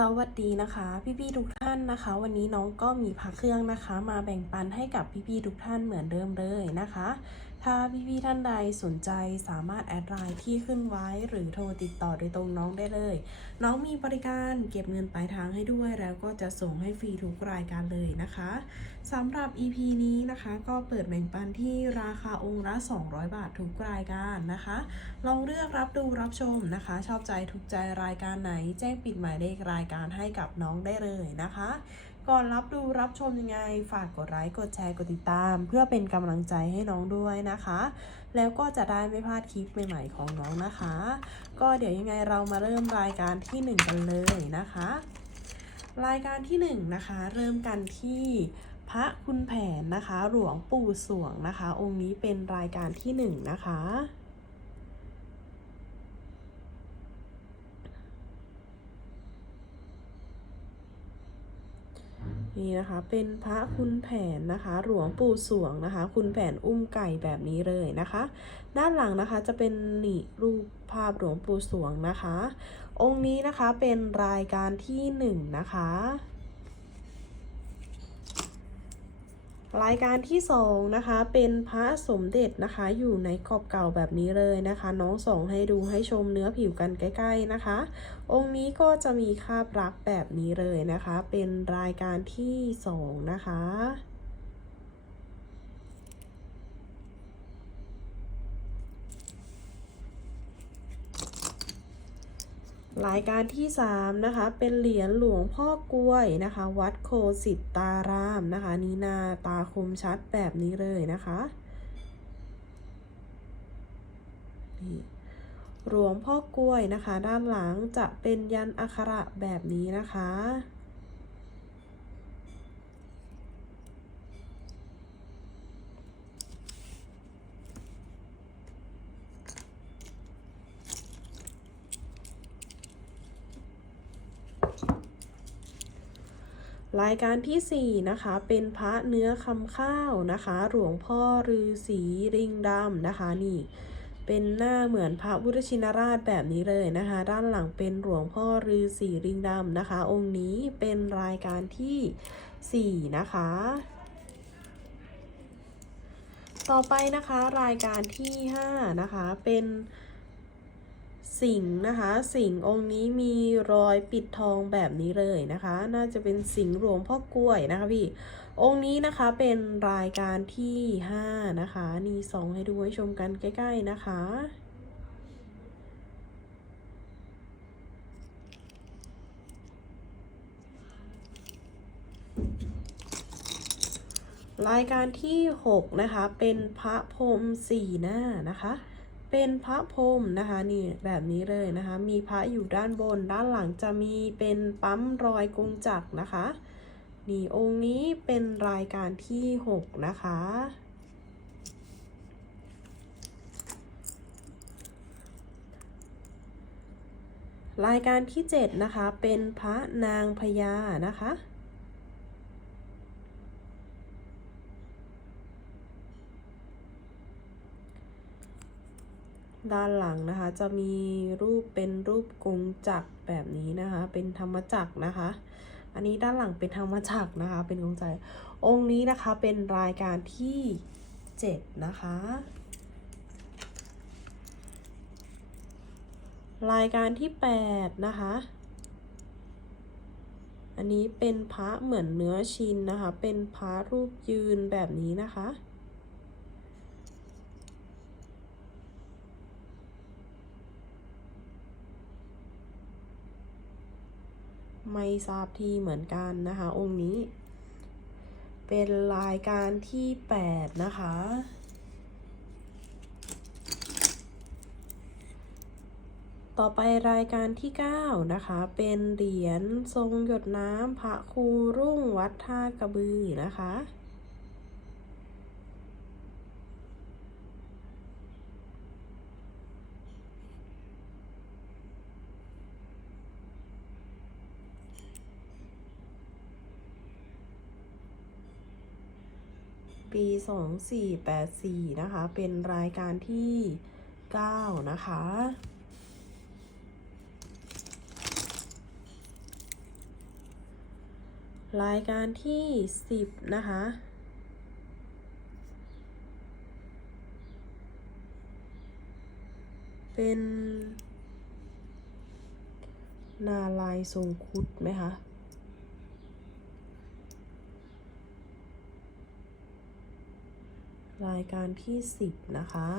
สวัสดีนะคะ พี่ๆทุกท่านนะคะ วันนี้น้องก็มีพระเครื่องนะคะ มาแบ่งปันให้กับพี่ๆทุกท่านเหมือนเดิมเลยนะคะ ถ้าพี่ๆท่านใดสนใจสามารถแอดไลน์ที่ขึ้นไว้หรือโทรติดต่อโดยตรงน้องได้เลย น้องมีบริการเก็บเงินปลายทางให้ด้วย แล้วก็จะส่งให้ฟรีทุกรายการเลยนะคะสำหรับ EP นี้นะคะก็เปิดแบ่งปันที่ราคาองค์ละ 200 บาททุกรายการนะคะ ลองเลือกรับดูรับชมนะคะ ชอบใจถูกใจรายการไหน แจ้งปิดหมายเลขรายการให้กับน้องได้เลยนะคะ ก่อนรับดูรับชมยังไง ฝากกดไลค์กดแชร์กดติดตาม เพื่อเป็นกำลังใจให้น้องด้วยนะคะ แล้วก็จะได้ไม่พลาดคลิปใหม่ ๆ ของน้องนะคะ ก็เดี๋ยวยังไงเรามาเริ่มรายการที่ 1 กันเลยนะคะ รายการที่1นะคะ เริ่มกันที่พระคุณแผนนะคะ หลวงปู่สวงนะคะ องค์นี้เป็นรายการที่ 1 นะคะ นี่นะคะเป็นพระคุณแผนนะคะ หลวงปู่สวงนะคะ คุณแผนอุ้มไก่แบบนี้เลยนะคะ ด้านหลังนะคะจะเป็นนี่รูปภาพหลวงปู่สวงนะคะ องค์นี้นะคะเป็นรายการที่หนึ่งนะคะ รายการที่สองนะคะเป็นพระสมเด็จนะคะ อยู่ในกรอบเก่าแบบนี้เลยนะคะ น้องสองให้ดูให้ชมเนื้อผิวกันใกล้ ๆนะคะ องค์นี้ก็จะมีคาบรักแบบนี้เลยนะคะ เป็นรายการที่สองนะคะ รายการที่ 3 นะคะ เป็นเหรียญหลวงพ่อกล้วยนะคะ วัดโคสิตตารามนะคะ นี้หนาตาคมชัดแบบนี้เลยนะคะนี่หลวงพ่อกล้วยนะคะ ด้านหลังจะเป็นยันอักขระแบบนี้นะคะ รายการที่ 4 นะคะ เป็นพระเนื้อคำข้าวนะคะ หลวงพ่อฤาษีริงดำนะคะนี่เป็นหน้าเหมือนพระพุทธชินราชแบบนี้เลยนะคะ ด้านหลังเป็นหลวงพ่อฤาษีริงดำนะคะ องค์นี้เป็นรายการที่ 4 นะคะ ต่อไปนะคะรายการที่ 5 นะคะเป็น สิงนะคะ สิงองค์นี้มีรอยปิดทองแบบนี้เลยนะคะ น่าจะเป็นสิงห์หลวงพ่อกล้วยนะคะพี่ องค์นี้นะคะเป็นรายการที่5นะคะนี่สองให้ดูให้ชมกันใกล้ ๆนะคะรายการที่ 6 นะคะ เป็นพระพรหมสี่หน้านะคะ เป็นพระพรมนะคะนี่แบบนี้เลยนะคะ มีพระอยู่ด้านบน ด้านหลังจะมีเป็นปั๊มรอยกงจักรนะคะ นี่องค์นี้เป็นรายการที่ 6 นะคะ รายการที่ 7 นะคะ เป็นพระนางพญานะคะ ด้านหลังนะคะจะมีรูปเป็นรูปกงจักรแบบนี้นะคะ เป็นธรรมจักรนะคะ อันนี้ด้านหลังเป็นธรรมจักรนะคะ เป็นกงจักรองค์นี้นะคะเป็นรายการที่7นะคะ รายการที่8นะคะ อันนี้เป็นพระเหมือนเนื้อชินนะคะ เป็นพระรูปยืนแบบนี้นะคะ ไม่ทราบที่เหมือนกันนะคะ องค์นี้ เป็นรายการที่8นะคะ ต่อไปรายการที่9นะคะ เป็นเหรียญทรงหยดน้ำพระครูรุ่งวัดท่ากระบือนะคะ ปี 2484 นะคะ เป็นรายการที่ 9 นะคะ รายการที่สิบนะคะเป็น นาลายทรงคุดไหมคะ รายการที่สิบนะคะ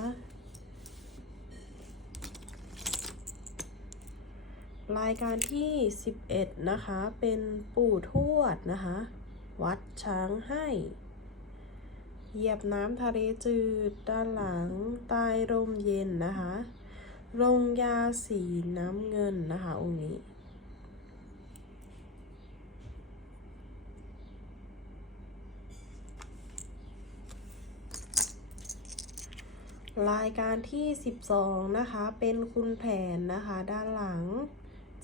รายการที่สิบเอ็ดนะคะ เป็นปู่ทวดนะคะ วัดช้างให้ เหยียบน้ำทะเลจืด ด้านหลังใต้ร่มเย็นนะคะลงยาสีน้ำเงินนะคะองค์นี้ รายการที่ 12 นะคะ เป็นคุณแผนนะคะ ด้านหลัง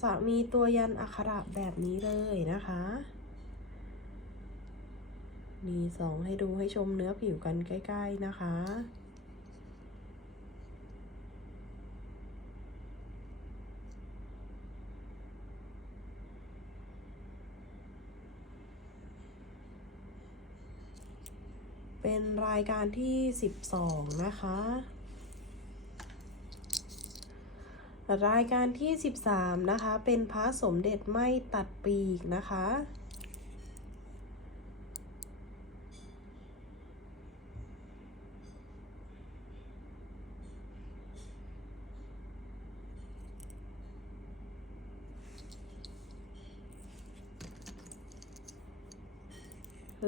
จะมีตัวยันอักขระแบบนี้เลยนะคะมีสองให้ดูให้ชมเนื้อผิวกันใกล้ ๆ นะคะ เป็นรายการที่ 12 นะคะ รายการที่ 13 นะคะ เป็นพระสมเด็จไม่ตัดปีกนะคะ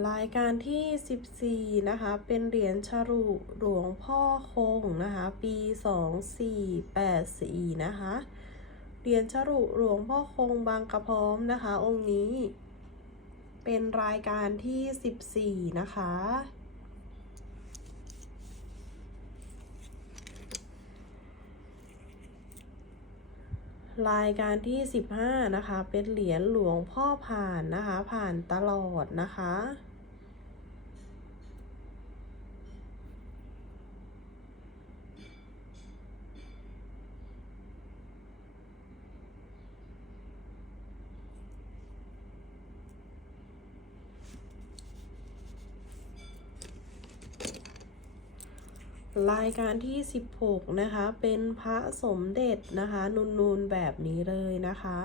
รายการที่ 14 นะคะ เป็นเหรียญฉรุหลวงพ่อคงนะคะ ปี 2484 นะคะ เหรียญฉรุหลวงพ่อคงบางกระพร้อมนะคะ องค์นี้ เป็นรายการที่ 14 นะคะ รายการที่ 15 นะคะ เป็นเหรียญหลวงพ่อผ่านนะคะ ผ่านตลอดนะคะ รายการที่ 16 นะคะ เป็นพระสมเด็จนะคะ นูนๆแบบนี้เลยนะคะ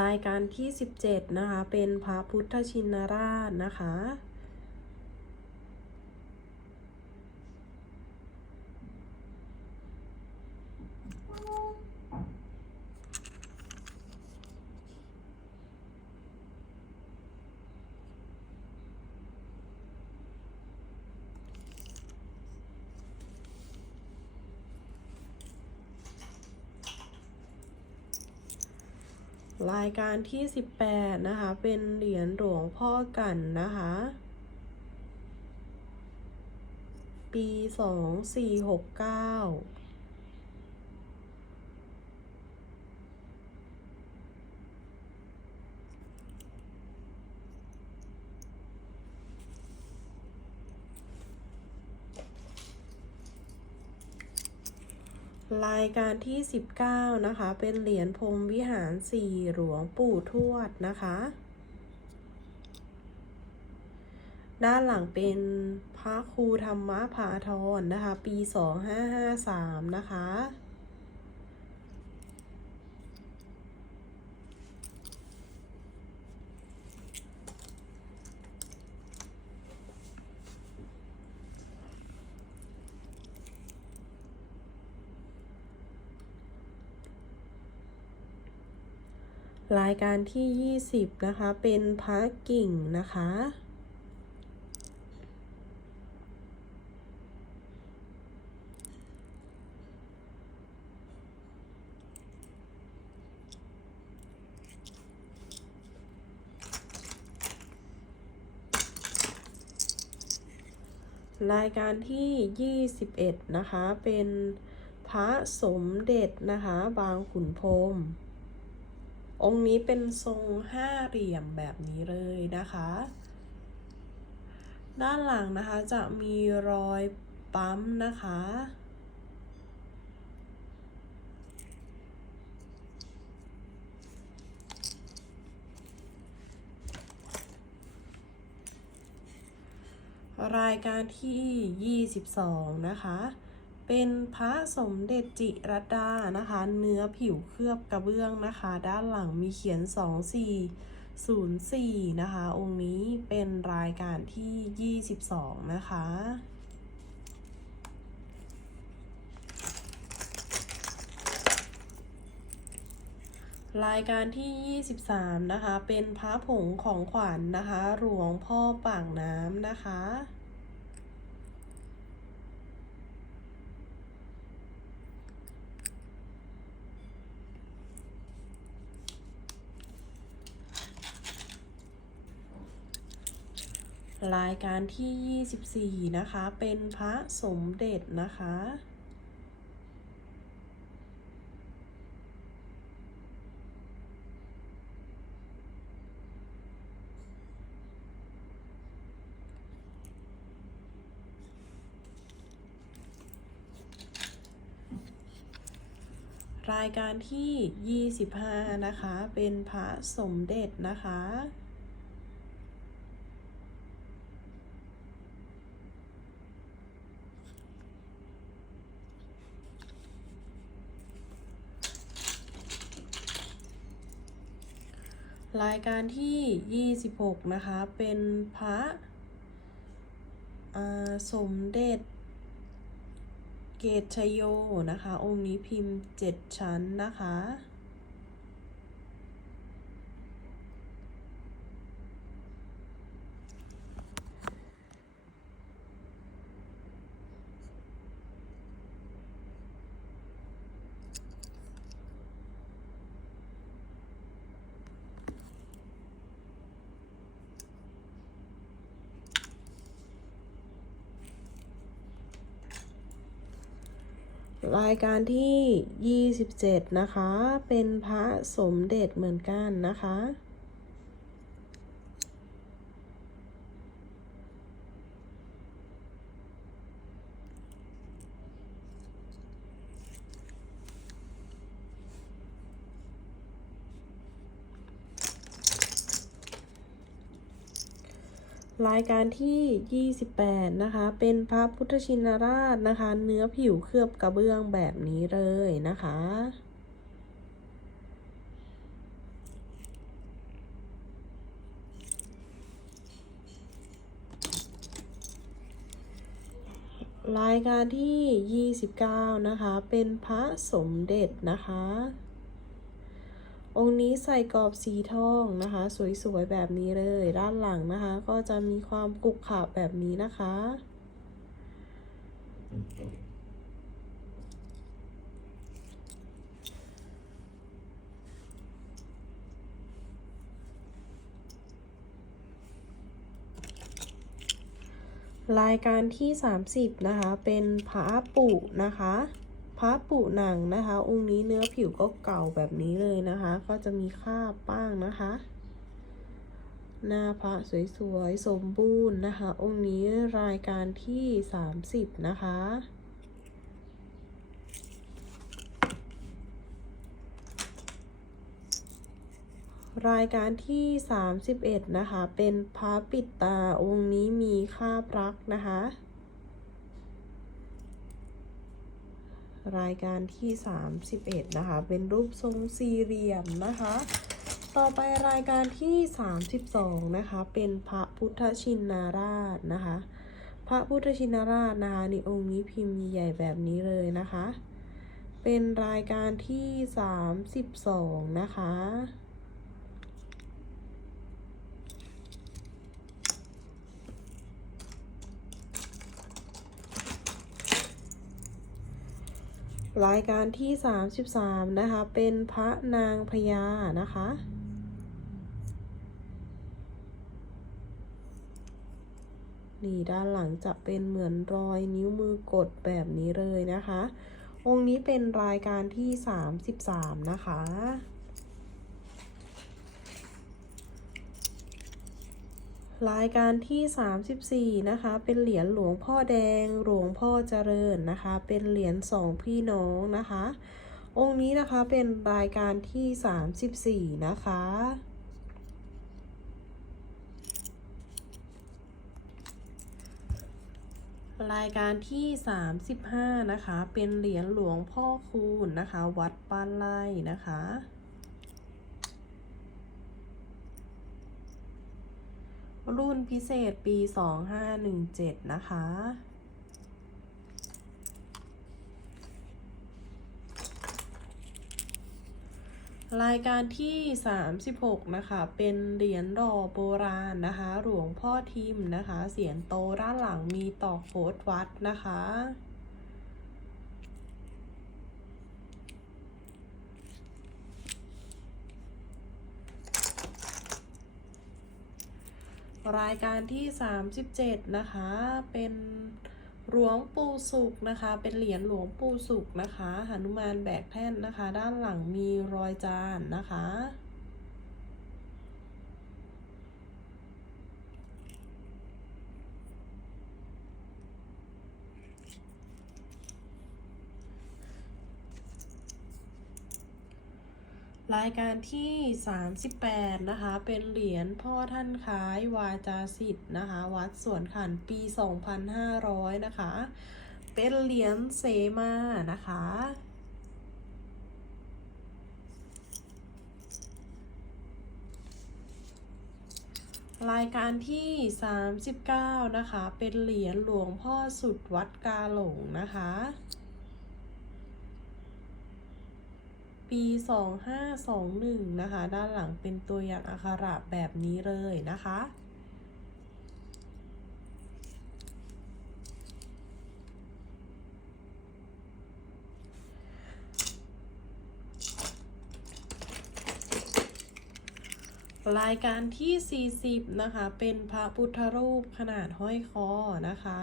รายการที่ 17 นะคะ เป็นพระพุทธชินราชนะคะ รายการที่ 18 นะคะ เป็นเหรียญหลวงพ่อกันนะคะ ปี 2469 รายการที่ 19 นะคะ เป็นเหรียญพรมวิหารสี่หลวงปู่ทวดนะคะ ด้านหลังเป็นพระครูธรรมภาทรนะคะ ปี 2553 นะคะ รายการที่ 20 นะคะ เป็นพระกิ่งนะคะ รายการที่ 21 นะคะ เป็นพระสมเด็จนะคะ บางขุนพรม องค์นี้เป็นทรงห้าเหลี่ยมแบบนี้เลยนะคะ ด้านหลังนะคะจะมีรอยปั๊มนะคะ รายการที่ 22 นะคะ เป็นพระสมเด็จจิรดานะคะ เนื้อผิวเคลือบกระเบื้องนะคะ ด้านหลังมีเขียน 2404 นะคะ องค์นี้เป็นรายการที่ 22 นะคะรายการที่ 23 นะคะ เป็นพระผงของขวัญนนะคะ หลวงพ่อปากน้ำนะคะ รายการที่ 24 นะคะ เป็นพระสมเด็จนะคะ รายการที่ 25 นะคะ เป็นพระสมเด็จนะคะ รายการที่ 26 นะคะ เป็นพระสมเด็จ เกตชโยนะคะ องค์นี้พิมพ์ 7 ชั้นนะคะ รายการที่ 27 นะคะ เป็นพระสมเด็จเหมือนกันนะคะ รายการที่ 28 นะคะ เป็นพระพุทธชินราชนะคะ เนื้อผิวเคลือบกระเบื้องแบบนี้เลยนะคะ รายการที่ 29 นะคะ เป็นพระสมเด็จนะคะ องค์นี้ใส่กรอบสีทองนะคะ สวยๆแบบนี้เลย ด้านหลังนะคะ ก็จะมีความกุกขะแบบนี้นะคะ รายการที่ 30 นะคะ เป็นพระปุนะคะ พระปุหนังนะคะ องค์นี้เนื้อผิวก็เก่าแบบนี้เลยนะคะ ก็จะมีคราบบ้างนะคะ หน้าพระสวยๆ สมบูรณ์นะคะ องค์นี้รายการที่ 30 นะคะรายการที่ 31 นะคะ เป็นพระปิดตาองค์นี้มีคราบรักนะคะ รายการที่ 31 นะคะ เป็นรูปทรงสี่เหลี่ยมนะคะ ต่อไปรายการที่ 32 นะคะ เป็นพระพุทธชินราชนะคะ พระพุทธชินราชนะคะในองค์นี้พิมพ์ใหญ่แบบนี้เลยนะคะ เป็นรายการที่ 32 นะคะ รายการที่ 33 นะคะ เป็นพระนางพญานะคะ นี่ด้านหลังจะเป็นเหมือนรอยนิ้วมือกดแบบนี้เลยนะคะ องค์นี้เป็นรายการที่ 33 นะคะ รายการที่ 34 นะคะ เป็นเหรียญหลวงพ่อแดง หลวงพ่อเจริญนะคะ เป็นเหรียญสองพี่น้องนะคะ องค์นี้นะคะเป็นรายการที่ 34 นะคะ รายการที่ 35 นะคะ เป็นเหรียญหลวงพ่อคูณนะคะ วัดป้านไร่นะคะ รุ่นพิเศษปี 2517 นะคะ รายการที่ 36 นะคะ เป็นเหรียญดอโบราณนะคะ หลวงพ่อทิมนะคะ เสียงโตด้านหลังมีตอกโคดวัดนะคะ รายการที่ 37 นะคะ เป็นหลวงปู่สุขนะคะ เป็นเหรียญหลวงปู่สุขนะคะหนุมานแบกแท่นนะคะ ด้านหลังมีรอยจานนะคะ รายการที่ 38 นะคะ เป็นเหรียญพ่อท่านคล้ายวาจาสิทธิ์นะคะ วัดสวนขันปี 2500 นะคะ เป็นเหรียญเสมานะคะ รายการที่ 39 นะคะ เป็นเหรียญหลวงพ่อสุดวัดกาหลงนะคะ ปี 2521 นะคะ ด้านหลังเป็นตัวอย่างอักขระแบบนี้เลยนะคะ รายการที่ 40 นะคะ เป็นพระพุทธรูปขนาดห้อยคอนะคะ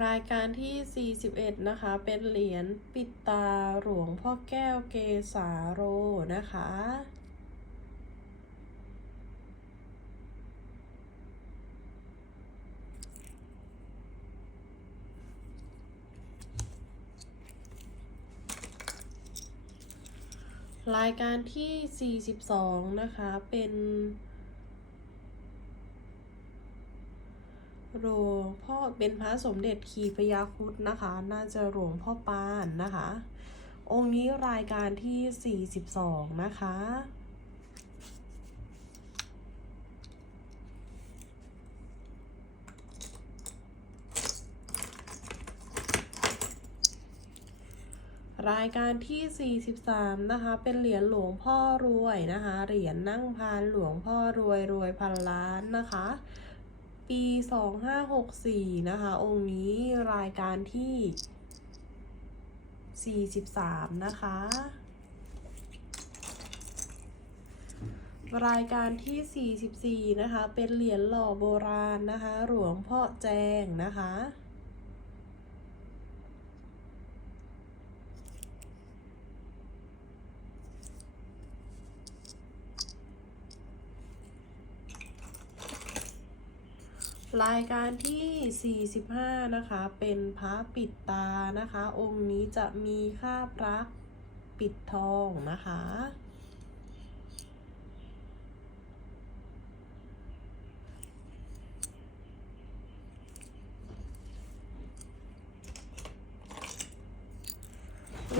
รายการที่ 41 นะคะ เป็นเหรียญปิดตาหลวงพ่อแก้วเกสาโรนะคะ รายการที่ 42 นะคะ เป็น หลวงพ่อเป็นพระสมเด็จขี่พยาคุดนะคะ น่าจะหลวงพ่อปานนะคะ องค์นี้รายการที่ 42 นะคะรายการที่ 43 นะคะ เป็นเหรียญหลวงพ่อรวยนะคะ เหรียญนั่งพานหลวงพ่อรวยรวยพันล้านนะคะ ปี 2564 นะคะ องค์นี้รายการที่ 43 นะคะ รายการที่ 44 นะคะ เป็นเหรียญหล่อโบราณนะคะ หลวงพ่อแจงนะคะ รายการที่ 45 นะคะ เป็นพระปิดตานะคะ องค์นี้จะมีคาบรักปิดทองนะคะ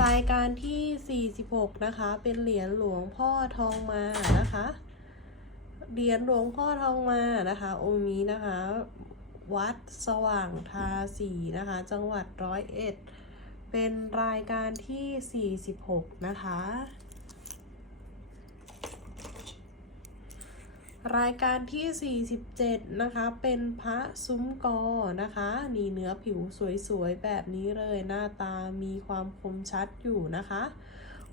รายการที่ 46 นะคะ เป็นเหรียญหลวงพ่อทองมานะคะ เหรียญหลวงพ่อทองมานะคะ องค์นี้นะคะ วัดสว่างทาสีนะคะ จังหวัดร้อยเอ็ด เป็นรายการที่ 46 นะคะ รายการที่ 47 นะคะ เป็นพระซุ้มกอนะคะ นี่เนื้อผิวสวยๆ แบบนี้เลยหน้าตามีความคมชัดอยู่นะคะ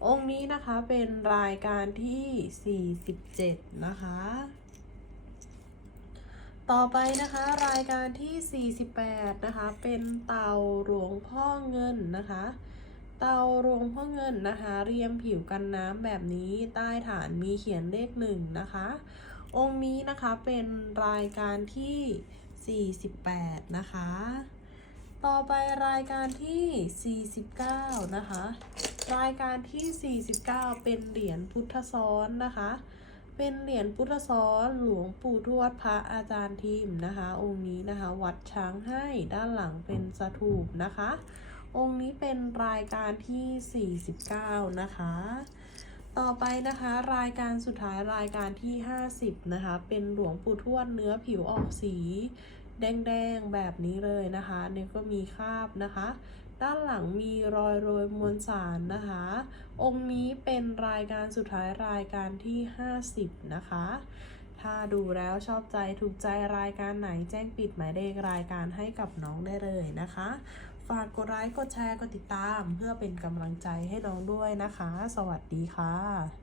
องค์นี้นะคะเป็นรายการที่ 47 นะคะ ต่อไปนะคะรายการที่ 48 นะคะ เป็นเต่าหลวงพ่อเงินนะคะ เตาหลวงพ่อเงินนะคะ เรียมผิวกันน้ำแบบนี้ใต้ฐานมีเขียนเลขหนึ่งนะคะ องค์นี้นะคะเป็นรายการที่ 48 นะคะ ต่อไปรายการที่ 49 นะคะ รายการที่ 49 เป็นเหรียญพุทธซ้อนนะคะ เป็นเหรียญพุทธซ้อนหลวงปู่ทวดพระอาจารย์ทิมนะคะ องค์นี้นะคะ วัดช้างให้ด้านหลังเป็นสถูปนะคะ องค์นี้เป็นรายการที่ 49 นะคะ ต่อไปนะคะรายการสุดท้ายรายการที่ 50 นะคะ เป็นหลวงปู่ทวดเนื้อผิวออกสี แดงๆแบบนี้เลยนะคะเนี่ยก็มีคราบนะคะ ด้านหลังมีรอยโรยมวลสารนะคะ องค์นี้เป็นรายการสุดท้ายรายการที่ 50 นะคะ ถ้าดูแล้วชอบใจถูกใจรายการไหนแจ้งปิดหมายเลขรายการให้กับน้องได้เลยนะคะ ฝากกดไลค์กดแชร์กดติดตาม เพื่อเป็นกำลังใจให้น้องด้วยนะคะ สวัสดีค่ะ